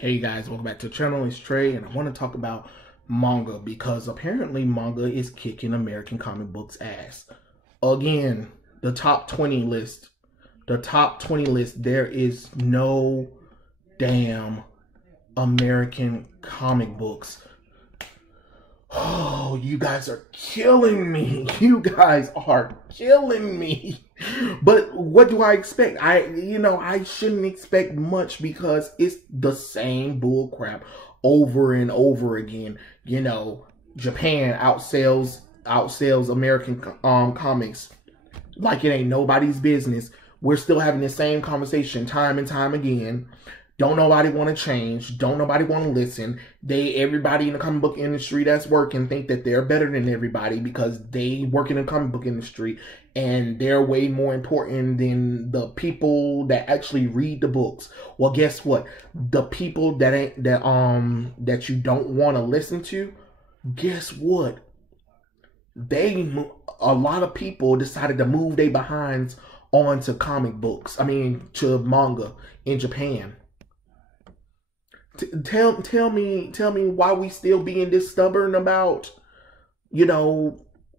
Hey guys, welcome back to the channel. It's Trey, and I want to talk about manga because apparently manga is kicking American comic books ass. Again, the top 20 list. The top 20 list, there is no damn American comic books. Oh, you guys are killing me. You guys are killing me. But what do I expect? I shouldn't expect much because it's the same bull crap over and over again. Japan outsells American comics like it ain't nobody's business. We're still having the same conversation time and time again. Don't nobody want to change. Don't nobody want to listen. Everybody in the comic book industry that's working think that they're better than everybody because they work in the comic book industry and they're way more important than the people that actually read the books. Well, guess what? The people that you don't want to listen to, guess what? A lot of people decided to move their behinds onto comic books. To manga in Japan. Tell me why we still being this stubborn about,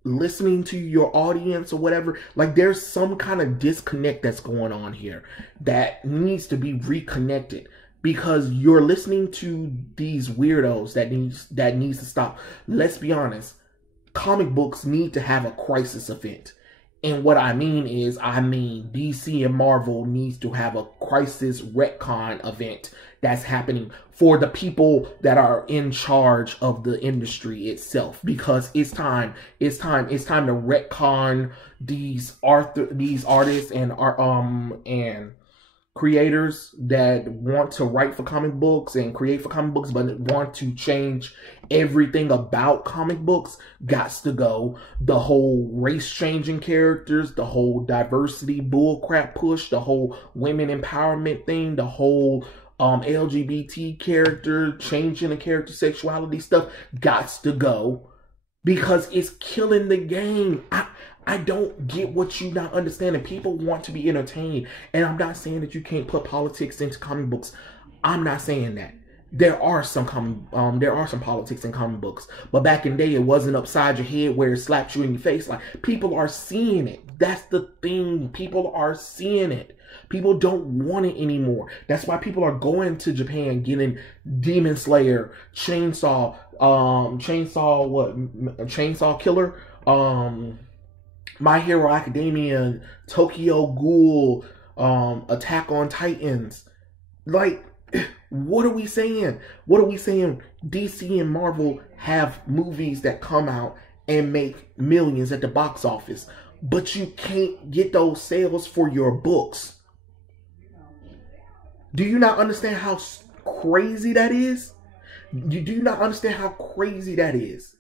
listening to your audience or whatever. Like, there's some kind of disconnect that's going on here that needs to be reconnected because you're listening to these weirdos that needs to stop. Let's be honest. Comic books need to have a crisis event. And what I mean is, DC and Marvel needs to have a crisis retcon event that's happening for the people that are in charge of the industry itself. Because it's time to retcon these artists and creators that want to write for comic books and create for comic books but want to change everything about comic books. Gots to go. The whole race changing characters, the whole diversity bullcrap push, the whole women empowerment thing, the whole LGBT character changing the character sexuality stuff gots to go because it's killing the game. I don't get what you not understanding. People want to be entertained. And I'm not saying that you can't put politics into comic books. I'm not saying that. There are some politics in comic books. But back in the day, it wasn't upside your head where it slaps you in your face. Like, people are seeing it. That's the thing. People are seeing it. People don't want it anymore. That's why people are going to Japan, getting Demon Slayer, Chainsaw Killer, My Hero Academia, Tokyo Ghoul, Attack on Titans. Like, what are we saying? What are we saying? DC and Marvel have movies that come out and make millions at the box office, but you can't get those sales for your books. Do you not understand how crazy that is? Do you not understand how crazy that is?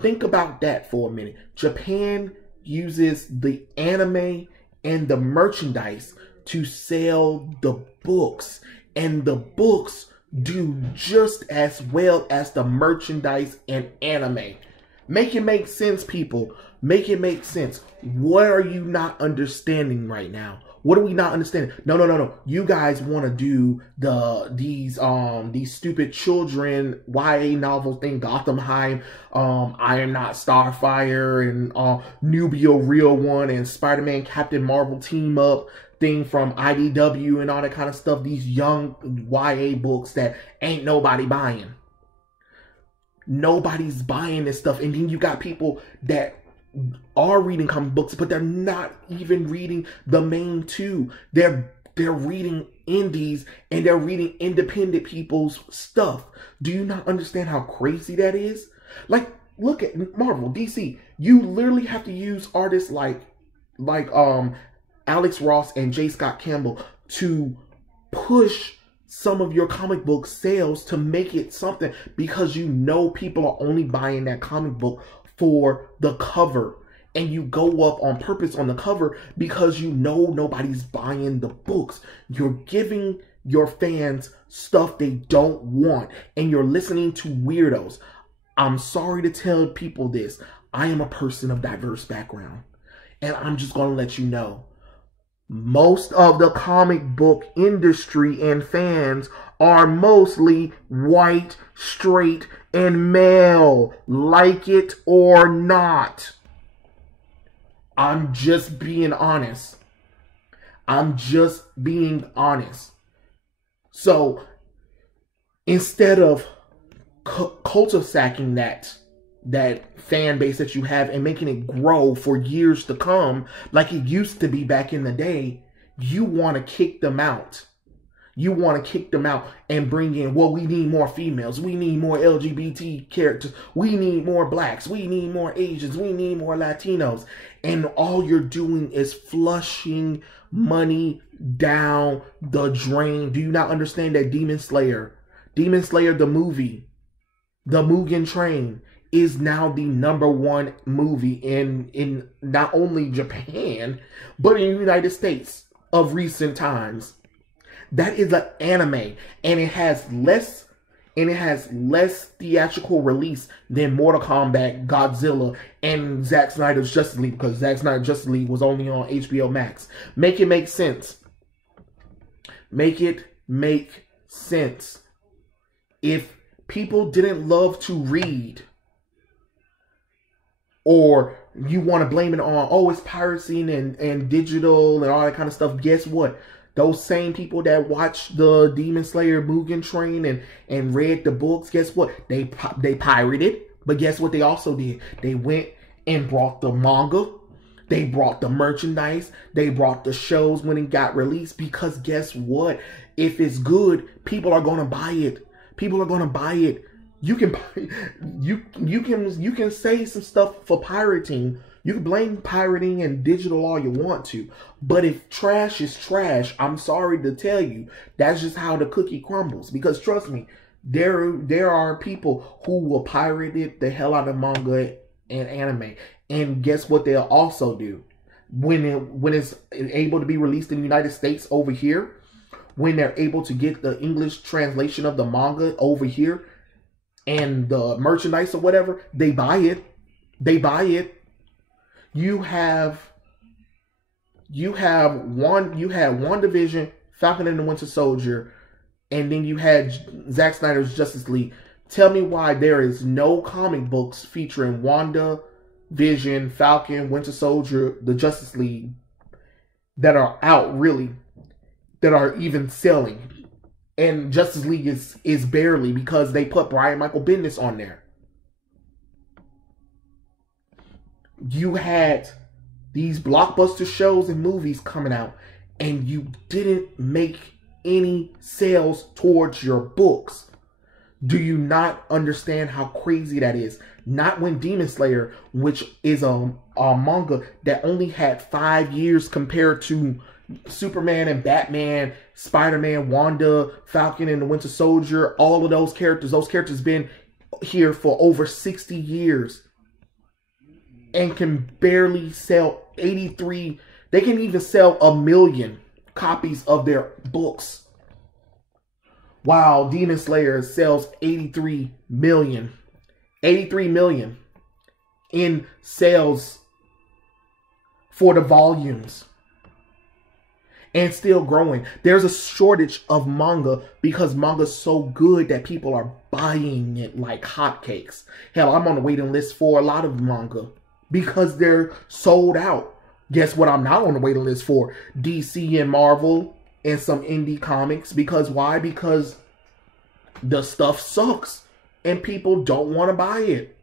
Think about that for a minute. Japan uses the anime and the merchandise to sell the books, and the books do just as well as the merchandise and anime. Make it make sense, people. Make it make sense. What are you not understanding right now? What are we not understanding? No. You guys want to do these stupid children YA novel thing, Gothamheim, I Am Not Starfire, and Nubia Real One, and Spider-Man Captain Marvel team up thing from IDW and all that kind of stuff. These young YA books that ain't nobody buying. Nobody's buying this stuff, and then you got people that are reading comic books, but they're not even reading the main two. They're reading indies and they're reading independent people's stuff. Do you not understand how crazy that is? Like, look at Marvel, DC. You literally have to use artists like Alex Ross and J. Scott Campbell to push some of your comic book sales to make it something, because people are only buying that comic book for the cover, and you go up on purpose on the cover because nobody's buying the books. You're giving your fans stuff they don't want, and you're listening to weirdos. I'm sorry to tell people this. I am a person of diverse background, and I'm just going to let you know. Most of the comic book industry and fans are mostly white, straight, and male, like it or not. I'm just being honest. I'm just being honest. So instead of cul-de-sacking that fan base that you have and making it grow for years to come like it used to be back in the day, you want to kick them out. You want to kick them out and bring in, well, we need more females. We need more LGBT characters. We need more blacks. We need more Asians. We need more Latinos. And all you're doing is flushing money down the drain. Do you not understand that Demon Slayer, the movie, the Mugen Train, is now the #1 movie in not only Japan, but in the United States of recent times. That is an anime, and it has less theatrical release than Mortal Kombat, Godzilla, and Zack Snyder's Justice League, because Zack Snyder's Justice League was only on HBO Max. Make it make sense. Make it make sense. If people didn't love to read, or you want to blame it on, oh, it's piracy and digital and all that kind of stuff, guess what? Those same people that watched the Demon Slayer Mugen Train and read the books, guess what? They pirated, but guess what they also did? They went and brought the manga, they brought the merchandise, they brought the shows when it got released, because guess what? If it's good, people are going to buy it. People are going to buy it. You can say some stuff for pirating. You can blame pirating and digital all you want to, but if trash is trash, I'm sorry to tell you, that's just how the cookie crumbles. Because trust me, there are people who will pirate it the hell out of manga and anime, and guess what they'll also do when it's able to be released in the United States over here, when they're able to get the English translation of the manga over here and the merchandise or whatever, they buy it. They buy it. You had WandaVision, Falcon and the Winter Soldier, and then you had Zack Snyder's Justice League. Tell me why there is no comic books featuring Wanda, Vision, Falcon, Winter Soldier, the Justice League that are out, really, that are even selling. And Justice League is barely, because they put Brian Michael Bendis on there. You had these blockbuster shows and movies coming out, and you didn't make any sales towards your books. Do you not understand how crazy that is? Not when Demon Slayer, which is a manga that only had 5 years compared to Superman and Batman, Spider-Man, Wanda, Falcon and the Winter Soldier, all of those characters been here for over 60 years. And can barely sell 83. They can even sell 1 million copies of their books, while Demon Slayer sells 83 million. 83 million in sales for the volumes. And still growing. There's a shortage of manga because manga's so good that people are buying it like hotcakes. Hell, I'm on the waiting list for a lot of manga because they're sold out. Guess what I'm not on the waiting list for? DC and Marvel and some indie comics. Because why? Because the stuff sucks and people don't want to buy it.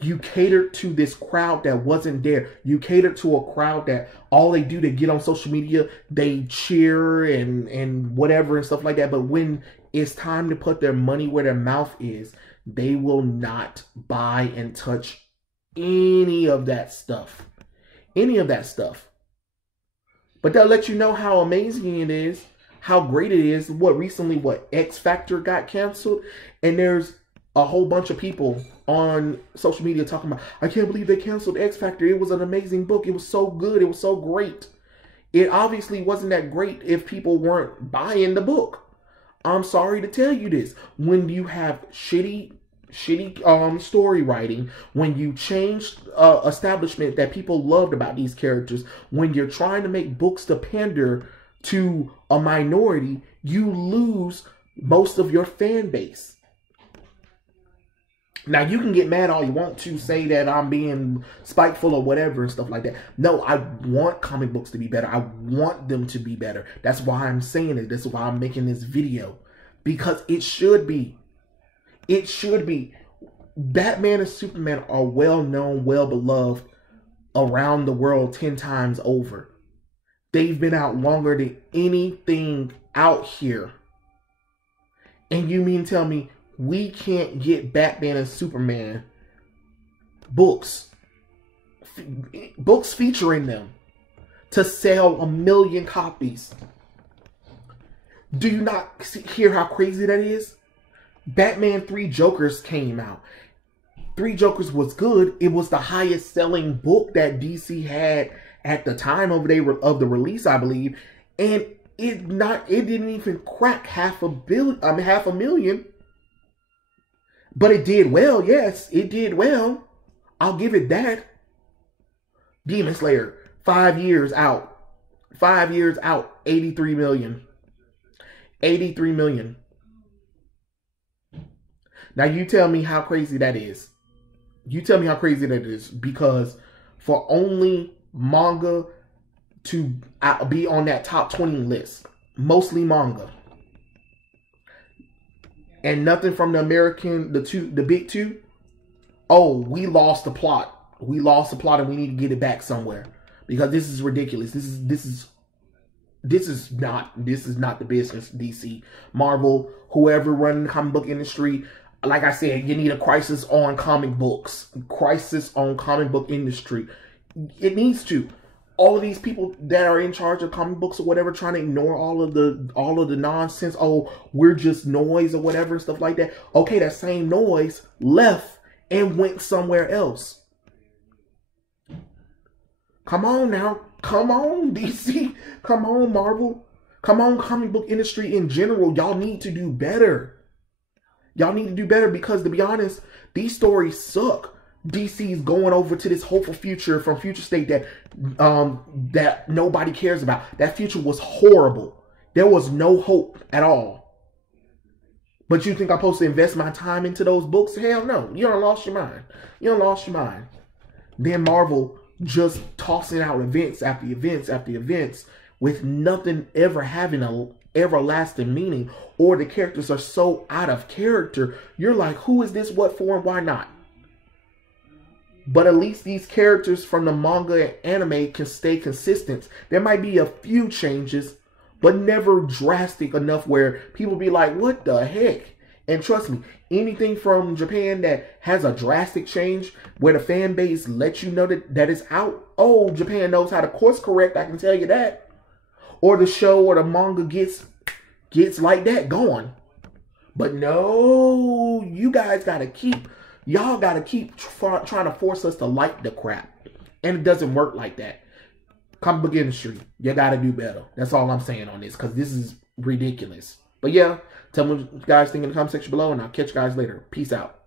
You catered to this crowd that wasn't there. You catered to a crowd that all they do to get on social media, they cheer and whatever and stuff like that. But when it's time to put their money where their mouth is, they will not buy and touch any of that stuff. Any of that stuff. But they'll let you know how amazing it is, how great it is. Recently, X Factor got canceled, and there's a whole bunch of people on social media talking about, I can't believe they canceled X Factor. It was an amazing book. It was so good. It was so great. It obviously wasn't that great if people weren't buying the book. I'm sorry to tell you this. When you have shitty story writing, when you change establishment that people loved about these characters, when you're trying to make books to pander to a minority, you lose most of your fan base. Now, you can get mad all you want to, say that I'm being spiteful or whatever and stuff like that. No, I want comic books to be better. I want them to be better. That's why I'm saying it. That's why I'm making this video. Because it should be. It should be. Batman and Superman are well known, well beloved around the world 10 times over. They've been out longer than anything out here. And you mean tell me we can't get Batman and Superman books featuring them to sell 1 million copies? Do you not hear how crazy that is? Batman 3 Jokers came out. 3 Jokers was good. It was the highest selling book that DC had at the time of the release, I believe. And it didn't even crack half a million. But it did well, yes, it did well. I'll give it that. Demon Slayer, 5 years out. 5 years out, 83 million. 83 million. Now you tell me how crazy that is. You tell me how crazy that is, because for only manga to be on that top 20 list, mostly manga, and nothing from the American, the big two. Oh, we lost the plot. We lost the plot, and we need to get it back somewhere, because this is ridiculous. This is not the business. DC, Marvel, whoever running the comic book industry. Like I said, you need a crisis on comic books. Crisis on comic book industry. It needs to. All of these people that are in charge of comic books or whatever, trying to ignore all of the nonsense. Oh, we're just noise or whatever, stuff like that. Okay, that same noise left and went somewhere else. Come on now. Come on, DC. Come on, Marvel. Come on, comic book industry in general. Y'all need to do better. Y'all need to do better, because to be honest, these stories suck. DC's going over to this hopeful future from Future State that nobody cares about. That future was horrible. There was no hope at all. But you think I'm supposed to invest my time into those books? Hell no. You done lost your mind. You done lost your mind. Then Marvel just tossing out events after events after events with nothing ever having a everlasting meaning, or the characters are so out of character, you're like, who is this, what for, and why not? But at least these characters from the manga and anime can stay consistent. There might be a few changes, but never drastic enough where people be like, what the heck? And trust me, anything from Japan that has a drastic change where the fan base lets you know that it's out, oh, Japan knows how to course correct, I can tell you that. Or the show or the manga gets like that going. But no, you guys gotta keep, y'all gotta keep trying to force us to like the crap. And it doesn't work like that. Comic book industry, you gotta do better. That's all I'm saying on this, because this is ridiculous. But yeah, tell me what you guys think in the comment section below, and I'll catch you guys later. Peace out.